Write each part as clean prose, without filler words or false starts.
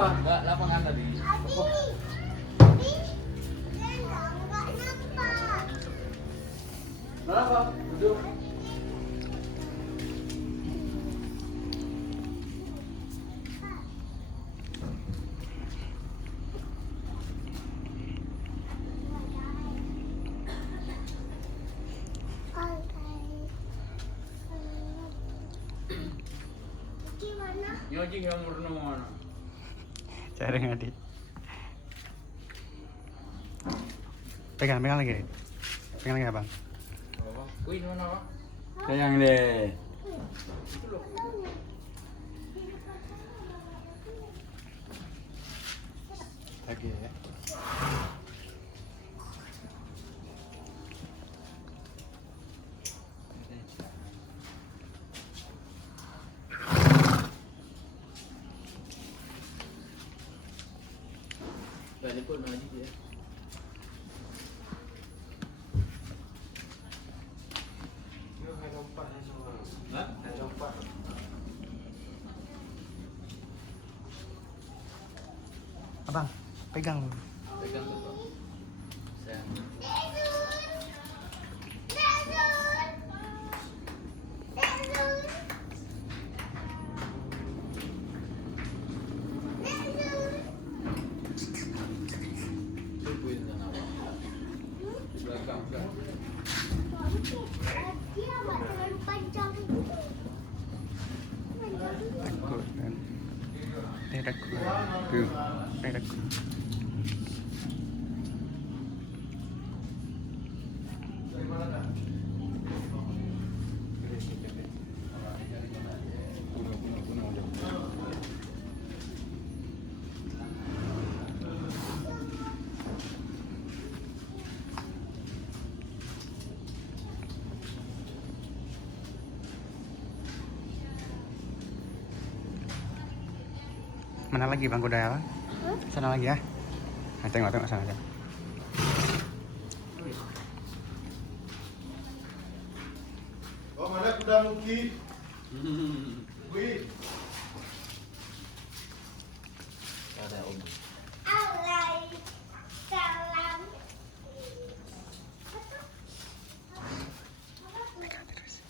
mah? Enggak, lapangan tadi. Mana bang? Duduk. Nyojing yang murno mana? Cari ngadi. Pegang lagi. Pegang lagi abang. Apa? Kuih mana pak? Sayang deh. Lagi ya. Dari pun aja dia. Hah? Abang, pegang. Pegang tuh pak. Sayang. Tungguin sana pak. Di belakang kan. Takut kan. Ini takut. Ini takut. Mana lagi bang kuda ya bang? Sana lagi ya. Nah, tengok sana aja. Oh, mana kuda Muki? Wih. Ada om. Pegang terus.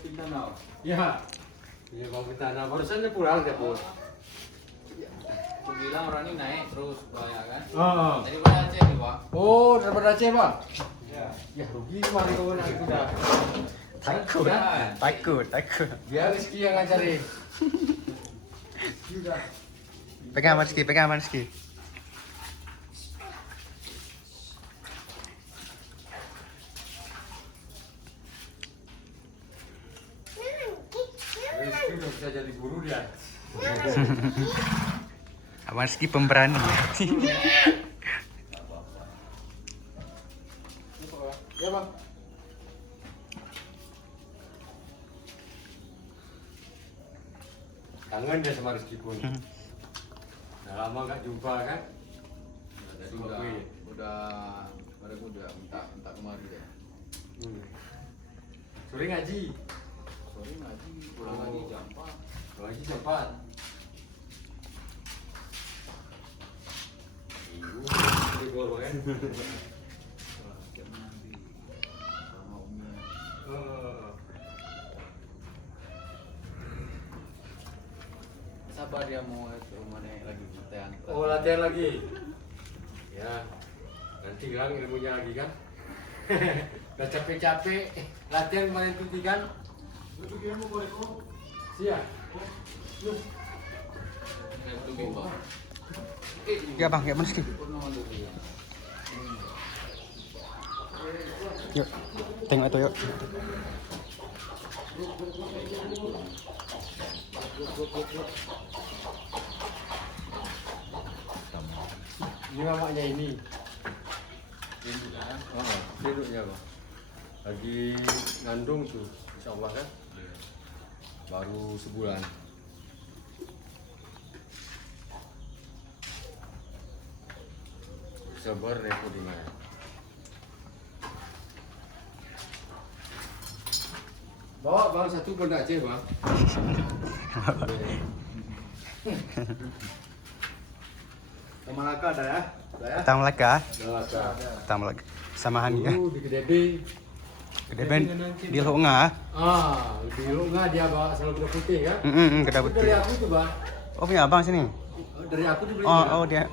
Pindah now. Ya. Iya bang pindah now. Barusan dia pulang dia pun. Aku bilang orang ini naik terus bahaya kan? Oh. Dari mana Aceh nih pak? Oh, daripada Aceh bang. Ya. Ya rugi kemarin kau naik kuda. Takut. Biar rezeki yang ngajarin. Sudah. Pegang Abang Rizky. Rezeki udah bisa jadi guru dia. Abang Rizky pemberani. Ya bang. Kangen dia sama Rizky pun. Udah lama nggak jumpa kan? Jadi udah mereka udah minta kemari deh. Sore ngaji. Sorry ngaji pulang lagi jam 4. Ngaji jam 4. Ini gol kan? Jam nanti sama umnya. Sabar dia mau itu mana lagi latihan. Oh latihan lagi. Ya. Nanti kan ilmunya lagi kan? Udah capek-capek latihan kemarin putih kan? Siap. Itu bimbo. Ya bang, ya Bang Rizky. Yuk, tengok itu yuk. Ini mamanya ini. Oh, hidupnya bang. Lagi ngandung tuh, insya Allah kan. Baru sebulan. Sabar deh pudingnya. Bawa bang satu benda aja bang. Sama Laka ada ya? Ada ya? Pertama lagi ah. Ada Laka. Pertama lagi. Samahan ya. Di Kedede. Gede ben di Longa. Di Lunga dia bawa selalu kuda putih kan? Kedai Itu putih. dari aku tuh bang. Oh punya abang sini. Dari aku tuh beli. Oh dia.